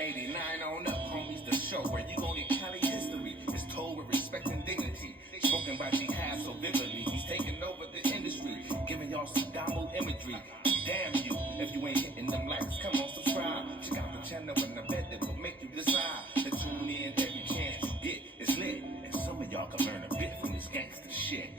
89 on up, homies, the show where you gon' get Cali history. It's told with respect and dignity. Spoken by Jihad so vividly. He's taking over the industry, giving y'all some download imagery. Damn you, if you ain't hitting them likes, come on, subscribe. Check out the channel and I bet it will make you decide to tune in every chance you get. It's lit, and some of y'all can learn a bit from this gangster shit.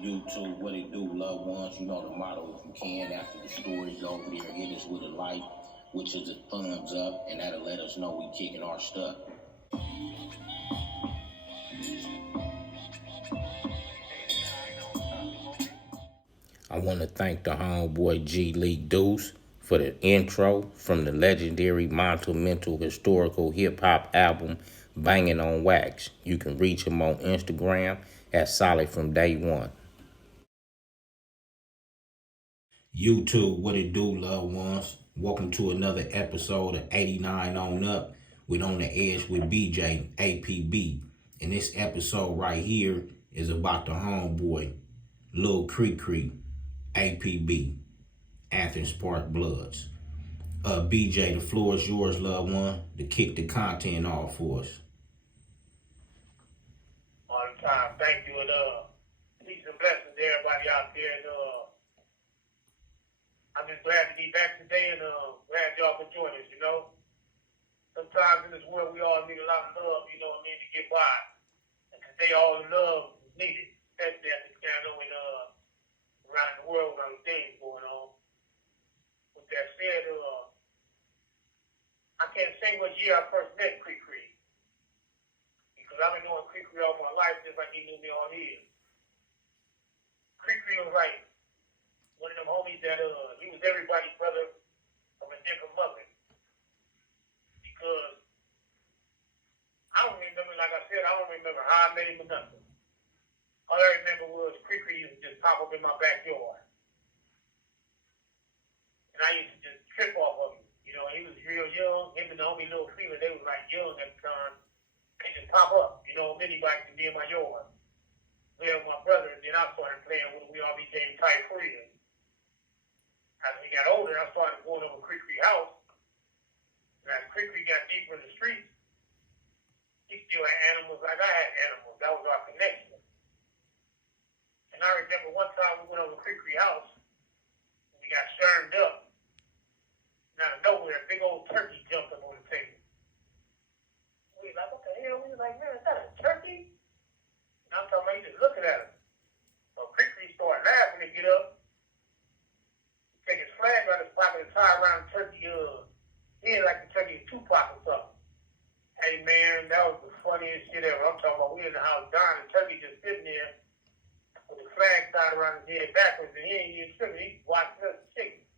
YouTube, what it do, loved ones? You know the motto, if you can, after the story's over there, hit us with a like, which is a thumbs up, and that'll let us know we kicking our stuff. I want to thank the homeboy G. Lee Deuce for the intro from the legendary Mental historical hip-hop album, Bangin' on Wax. You can reach him on Instagram at Solid From Day One. YouTube, what it do, loved ones? Welcome to another episode of 89 on Up with On the Edge with BJ, APB. And this episode right here is about the homeboy, Lil Kre Kre, APB, Athens Park Bloodz. BJ, the floor is yours, loved one, to kick the content off for us. All the time. Thank you, and peace and blessings to everybody out there. And I'm just glad to be back today, and glad y'all could join us. You know, sometimes in this world we all need a lot of love. You know what I mean, to get by. And today, all the love is needed, especially at this kind of around the world with other things going on. With that said, I can't say what year I first met Kre Kre, because I've been knowing Kre Kre all my life, just like he knew me all his. Kre Kre was like one of them homies that he was everybody's brother from a different mother. Because I don't remember, like I said, I don't remember how I met him or nothing. All I remember was Kre Kre used to just pop up in my backyard. And I used to just trip off of him. You know, he was real young. Him and the homie Lil Freeman, they was like young at the time. They just pop up, you know, anybody can be in my yard. Play with my brother, and then I started playing with him. We all became tight friends. As we got older, I started going over Kre Kre house. And as Kre Kre got deeper in the streets, he still had animals like I had animals. That was our connection. And I remember one time we went over Kre Kre house, and we got churned up. And out of nowhere, a big old turkey jumped up on the table. We was like, what the hell? We was like, man, is that a turkey? And I'm talking about, he just looking at us. So Kre Kre started laughing and get up. Take his flag out of his pocket and tie around the turkey head like the turkey is Tupac or something. Hey man, that was the funniest shit ever. I'm talking about, we in the house dying, the turkey just sitting there with the flag tied around his head backwards, and he ain't even tripping. He's watching us chicken.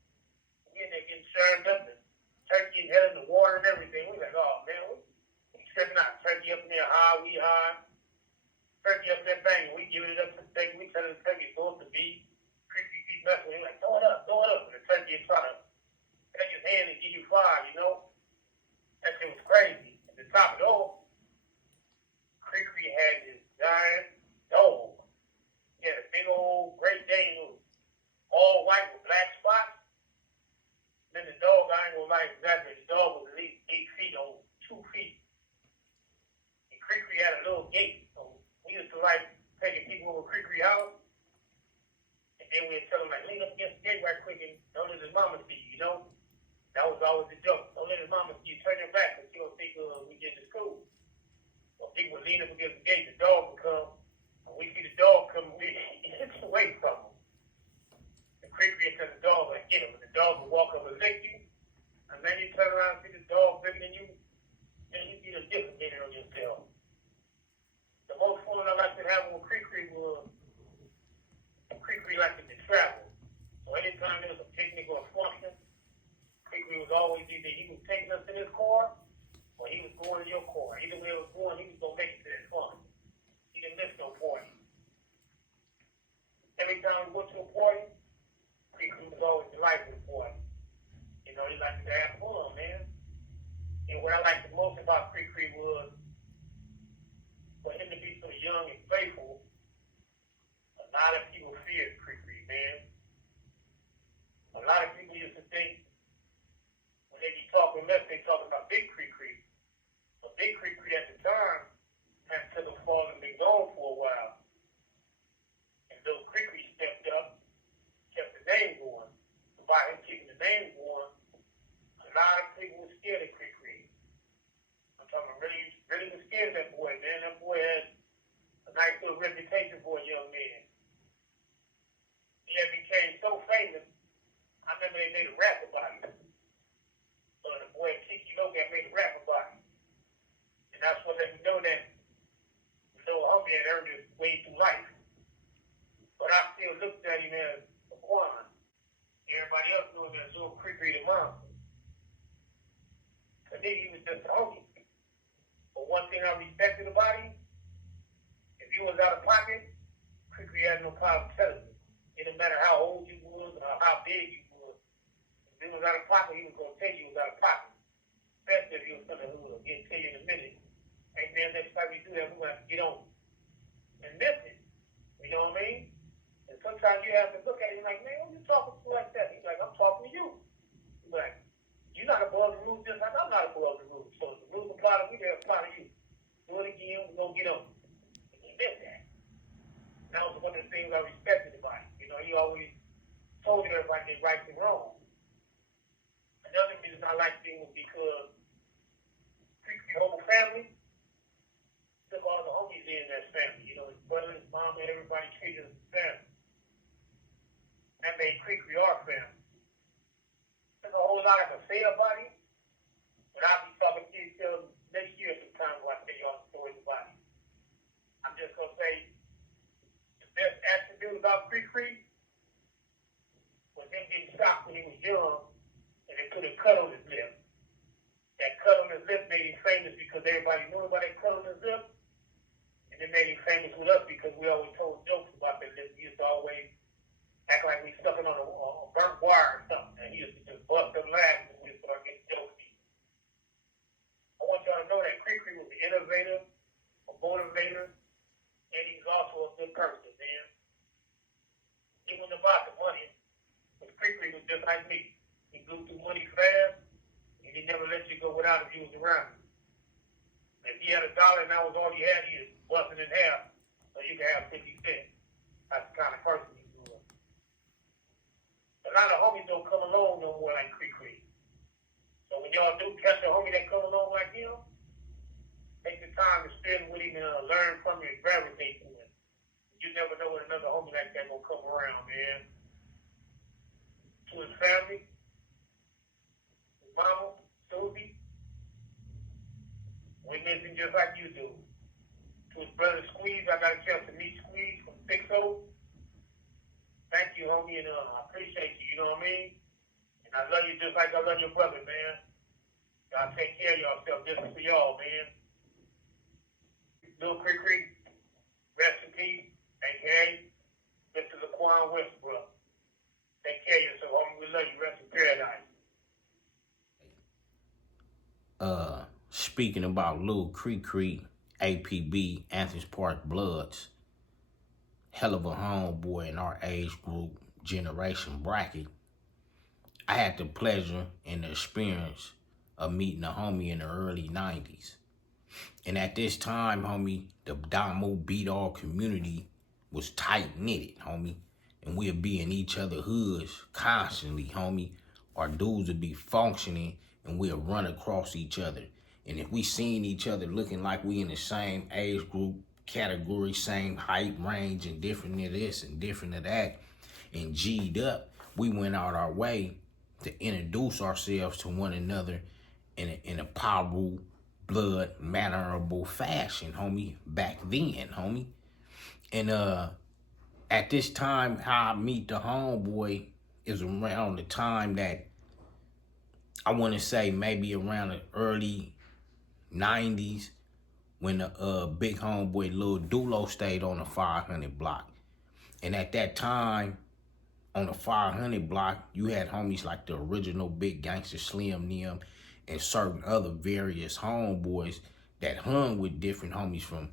We in there getting churned up, and turkey head in the water and everything. We like, oh man, we tripping out. Turkey up in there high, we high. Turkey up there banging. We giving it up to the turkey. We telling the turkey go up the beat. Kre Kre keep messing with him, like, throw it up. And the turkey is trying to take his hand and give you fire, you know? That shit was crazy. At the top of it all, Kre Kre had this giant dog. He had a big old Great Dane, all white with black spots. Then the dog, I ain't gonna lie exactly, the dog was at least 8 feet on 2 feet. And Kre Kre had a little gate. So we used to like taking people over Kre Kre house. Then we'd tell him, like, lean up against the gate right quick and don't let his mama see you, you know? That was always the joke. Don't let his mama see you. Turn your back because she don't think we get to school. So people would lean up against the gate, the dog would come. When we see the dog come, we get away from him. The Kre Kre tell the dog, like, get him. And the dog would walk up and lick you. And then you turn around and see the dog bigger than you. Then you get a defecated on yourself. The most fun I like to have with Kre Kre was Kre Kre liked to travel. So anytime there was a picnic or a function, Kre Kre was always either he was taking us in his car or he was going in your car. Either way it was going, he was going to make it to that fun. He didn't miss no party. Every time we went to a party, Kre Kre was always delightful to party. You know, he liked to have fun, man. And what I liked the most about Kre Kre was for him to be so young young and faithful, a lot of people feared Kre Kre, man. A lot of people used to think when they be talking less, they talking about big Kre Kre. But big Kre Kre at the time had took a fall and been gone for a while. And little Kre Kre stepped up, kept the name going. So by him keeping the name going, a lot of people were scared of Kre Kre. I'm talking really, really was scared of that boy, man. That boy had a nice little reputation for a young man. He had became so famous, I remember they made a rap about him. So the boy Kiki Logan made a rap about him. And that's what let me know that the little homie had earned his way through life. But I still looked at him as a Quan. Everybody else knew him as little Kre Kre the monster. To me, he was just a homie. But one thing I respected about him, if you was out of pocket, Kre Kre had no problem telling you. It didn't matter how old you was or how big you was. If he was out of pocket, he was going to tell you he was out of pocket. Especially if he was from the hood. He'll tell you in a minute. Hey man, next time we do that, we're going to have to get on and miss it. You know what I mean? And sometimes you have to look at him like, man, what you talking to like that? He's like, I'm talking to you. He's like, you're not above the rules just like I'm not above the rules. So if the rules apply to me, they apply to you. Do it again, we're going to get on. And he meant that. That was one of the things I respected about him. You know, he always told everybody their right and wrong. Another reason I liked him was because Kre Kre whole family took all the homies in that family. You know, his brother, his mom, and everybody treated him as family. That made Kre Kre our family. There's a whole lot I can say about him, but I'll be talking to you till next year sometime when I tell you all the stories about him. I'm just going to say the best attribute about Kre Kre was him getting shot when he was young and they put a cut on his lip. That cut on his lip made him famous because everybody knew about that cut on his lip. And it made him famous with us because we always told jokes about that lip. We used to always act like we stuck it on a burnt wire or something. And he used to just bust them laughing when we started getting jokes. I want y'all to know that Kre Kre was an innovator, a motivator, and he was also a good person, man. He wasn't about the money, but Kre Kre was just like me. He blew through money fast, and he never let you go without if you was around him. If he had $1 and that was all he had, he was busting in half, so you could have 50 cents. That's the kind of person he was. A lot of homies don't come along no more like Kre Kre. So when y'all do catch a homie that come along like him, take the time to spend with him and learn from him and gravitate to him. You never know when another homie like that gonna come around, man. To his family, his mama, Susie, we miss him just like you do. To his brother Squeeze, I got a chance to meet Squeeze from 6-0. Thank you, homie, and I appreciate you, you know what I mean? And I love you just like I love your brother, man. Y'all take care of yourself. This is for y'all, man. Little Kre Kre, rest in peace, a.k.a. Mr. Laquan Westbrook. Take care of yourself, homie. We love you. Rest in paradise. Speaking about Lil Kre Kre, APB, Anthony's Park Bloodz, hell of a homeboy in our age group, generation bracket. I had the pleasure and the experience of meeting a homie in the early 90s. And at this time, homie, the Damo Beat-All community was tight-knitted, homie. And we'd be in each other's hoods constantly, homie. Our dudes would be functioning and we'd run across each other. And if we seen each other looking like we in the same age group, category, same height range, and different of this and different of that, and G'd up, we went out our way to introduce ourselves to one another in a powerful, blood, mannerable fashion, homie, back then, homie. And at this time, how I meet the homeboy is around the time that I want to say maybe around the early 90s when the big homeboy Lil Dulo stayed on the 500 block. And at that time, on the 500 block, you had homies like the original Big Gangster Slim Nim and certain other various homeboys that hung with different homies from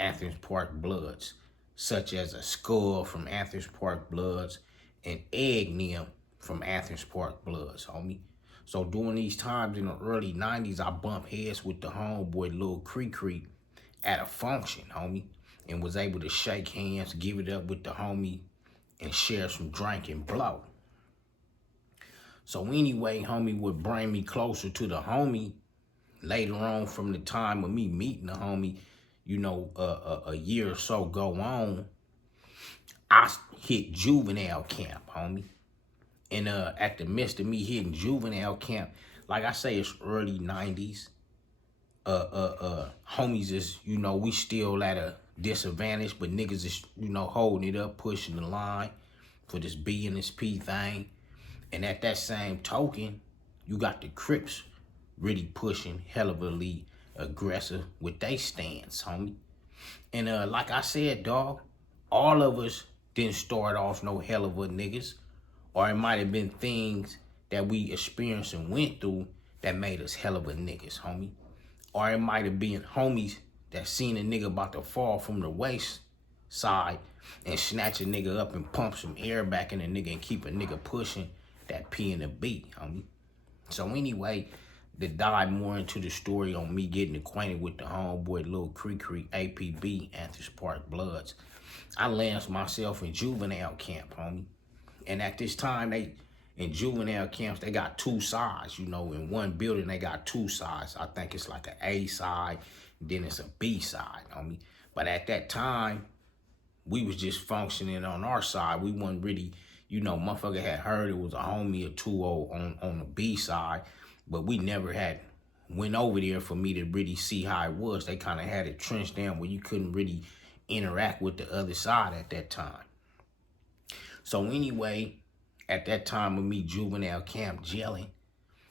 Athens Park Bloodz, such as a skull from Athens Park Bloodz and egg nymph from Athens Park Bloodz, homie. So during these times in the early 90s, I bumped heads with the homeboy Lil Kre Kre at a function, homie, and was able to shake hands, give it up with the homie, and share some drink and blow. So anyway, homie would bring me closer to the homie later on from the time of me meeting the homie, you know, a year or so go on. I hit Juvenile camp, homie. And at the midst of me hitting Juvenile camp, like I say, it's early 90s. Homies is, you know, we still at a disadvantage, but niggas is, you know, holding it up, pushing the line for this B and this P thing. And at that same token, you got the Crips really pushing heavily aggressive with they stance, homie. And like I said, dog, all of us didn't start off no hell of a niggas, or it might have been things that we experienced and went through that made us hell of a niggas, homie. Or it might have been homies that seen a nigga about to fall from the waist side and snatch a nigga up and pump some air back in a nigga and keep a nigga pushing that P and the B, homie. So anyway, to dive more into the story on me getting acquainted with the homeboy Lil Kre Kre, APB, Athens Park Bloodz, I lands myself in Juvenile camp, homie. And at this time, in Juvenile camps, they got two sides, you know. In one building, they got two sides. I think it's like an A side, then it's a B side, homie. But at that time, we was just functioning on our side. We wasn't really, you know, motherfucker had heard it was a homie or two on the B side, but we never had went over there for me to really see how it was. They kind of had it trenched down where you couldn't really interact with the other side at that time. So anyway, at that time of me Juvenile camp gelling,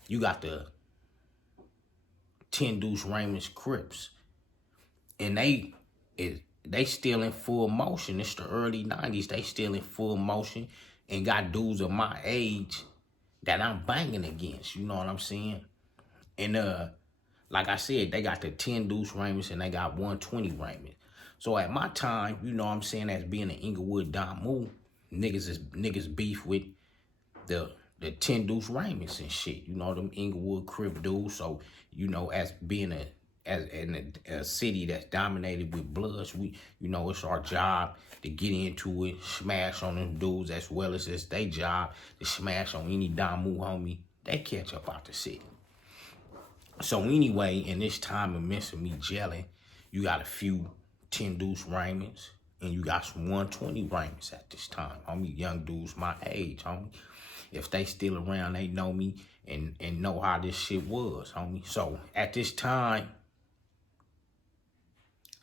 you got the 10 Deuce Raymond's Crips. And they still in full motion. It's the early 90s. They still in full motion and got dudes of my age that I'm banging against. You know what I'm saying? And like I said, they got the 10 Deuce Raymonds and they got 120 Raymonds. So at my time, you know what I'm saying, as being an Inglewood Damu, niggas beef with the 10 Deuce Raymonds and shit. You know, them Inglewood Crip dudes. So, you know, as being in a city that's dominated with Bloodz, we, you know, it's our job to get into it, smash on them dudes, as well as it's their job to smash on any Damu homie they catch up out the city. So anyway, in this time of missing me gelling, you got a few 10 Deuce Raymonds and you got some 120 Raymonds at this time, homie. Young dudes my age, homie. If they still around, they know me and know how this shit was, homie. So at this time,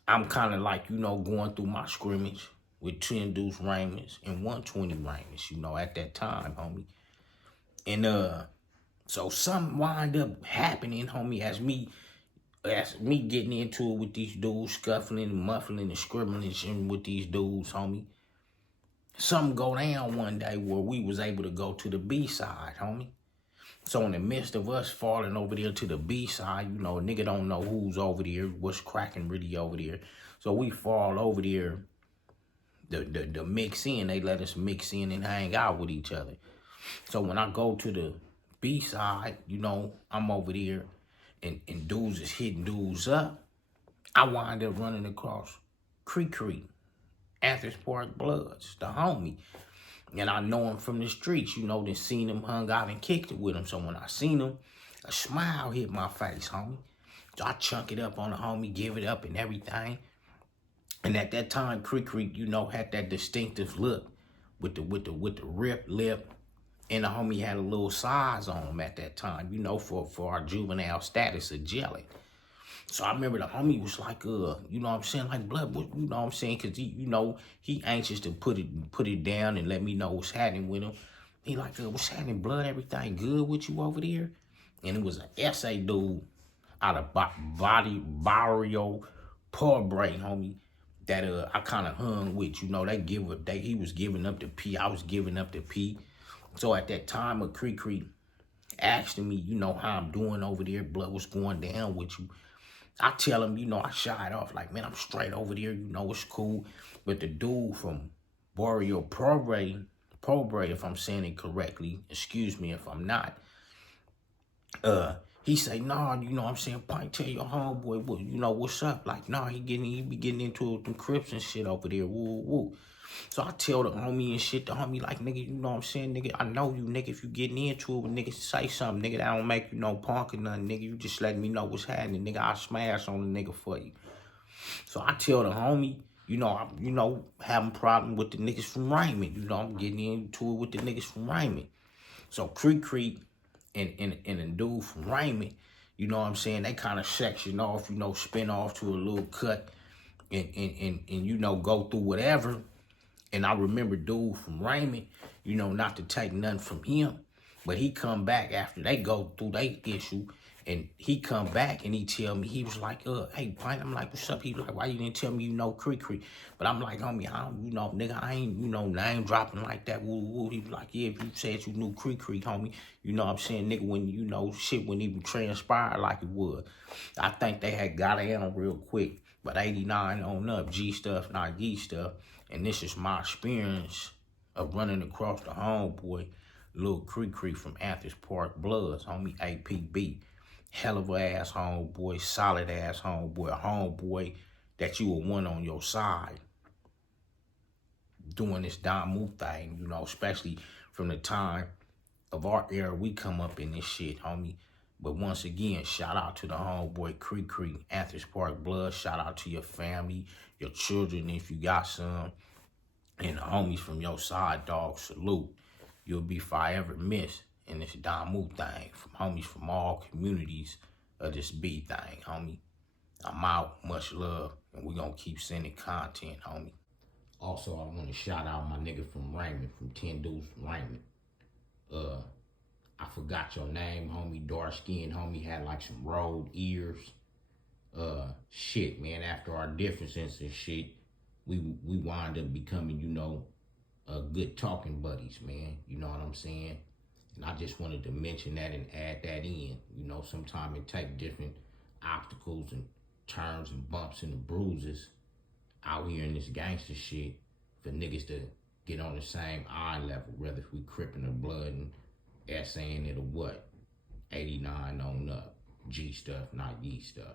I'm kind of like, you know, going through my scrimmage with 10 Deuce Raymonds and 120 Raymonds, you know, at that time, homie. And so something wind up happening, homie, as me getting into it with these dudes, scuffling and muffling and scribbling with these dudes, homie. Something go down one day where we was able to go to the B side, homie. So in the midst of us falling over there to the B side, you know, a nigga don't know who's over there, what's cracking really over there. So we fall over there, the mix in, they let us mix in and hang out with each other. So when I go to the B side, you know, I'm over there and dudes is hitting dudes up. I wind up running across Kre Kre, Athens Park Bloodz, the homie. And I know him from the streets, you know, then seen him, hung out and kicked it with him. So when I seen him, a smile hit my face, homie. So I chunk it up on the homie, give it up and everything. And at that time, Kre Kre, you know, had that distinctive look with the ripped lip. And the homie had a little size on him at that time, you know, for our juvenile status of jelly. So I remember the homie was like, you know what I'm saying, like, blood, you know what I'm saying, because he, you know, he anxious to put it down and let me know what's happening with him. He like, what's happening, blood, everything good with you over there? And it was an SA dude out of Barrio Pobre, homie, that I kind of hung with, you know, he was giving up the P, I was giving up the P. So at that time of Kre Kre asking me, you know, how I'm doing over there, blood, what's going down with you? I tell him, I shy it off. Like, man, I'm straight over there. It's cool. But the dude from Boreal Probre, if I'm saying it correctly, excuse me if I'm not, he say, nah, what I'm saying, Pint, tell your homeboy, what's up? Like, nah, he be getting into it with them Crips and shit over there, woo, woo. So I tell the homie and shit, the homie like, nigga, what I'm saying, nigga, I know you, nigga, if you getting into it with niggas, say something, nigga, that don't make you no punk or nothing, nigga, you just let me know what's happening, nigga, I'll smash on the nigga for you. So I tell the homie, I'm having problem with the niggas from Raymond, I'm getting into it with the niggas from Raymond. So Kre Kre and a dude from Raymond, what I'm saying, they kind of section off, spin off to a little cut and go through whatever. And I remember dude from Raymond, not to take nothing from him, but he come back after they go through their issue, and he come back and he tell me, he was like, hey, Pint, I'm like, what's up? He was like, why you didn't tell me Kre Kre? But I'm like, homie, I don't, nigga, I ain't, name dropping like that, woo, woo. He was like, yeah, if you said you knew Kre Kre, homie, what I'm saying, nigga, when, shit wouldn't even transpire like it would. I think they had got in real quick, but 89 on up, G stuff, not G stuff. And this is my experience of running across the homeboy, Lil Kre Kre from Athens Park Bloodz, homie, APB. Hell of a ass homeboy, solid ass homeboy, a homeboy that you would want on your side doing this Damu thing, especially from the time of our era we come up in this shit, homie. But once again, shout out to the homeboy Kre Kre, Athens Park Bloodz. Shout out to your family, your children, if you got some. And the homies from your side, dog, salute. You'll be forever missed in this Damu thing. From homies from all communities of this B thing, homie. I'm out. Much love. And we gonna keep sending content, homie. Also, I want to shout out my nigga from Raymond, from 10 Dudes from Raymond. I forgot your name, homie. Dark skin, homie, had like some rolled ears. Shit, man, after our differences and shit, we wind up becoming, good talking buddies, man. You know what I'm saying? And I just wanted to mention that and add that in. Sometimes it take different obstacles and turns and bumps and bruises out here in this gangster shit for niggas to get on the same eye level, whether if we crippin' or blood and essaying it or what. 89 on up. G stuff, not ye stuff.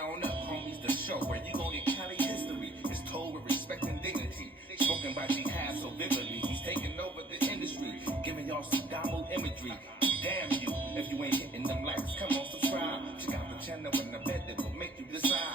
On up, homies, the show where you gon' get Cali history. It's told with respect and dignity. Spoken by jihad so vividly. He's taking over the industry, giving y'all some Damu imagery. Damn you, if you ain't hitting them likes, come on, subscribe. Check out the channel and I bet it will make you decide.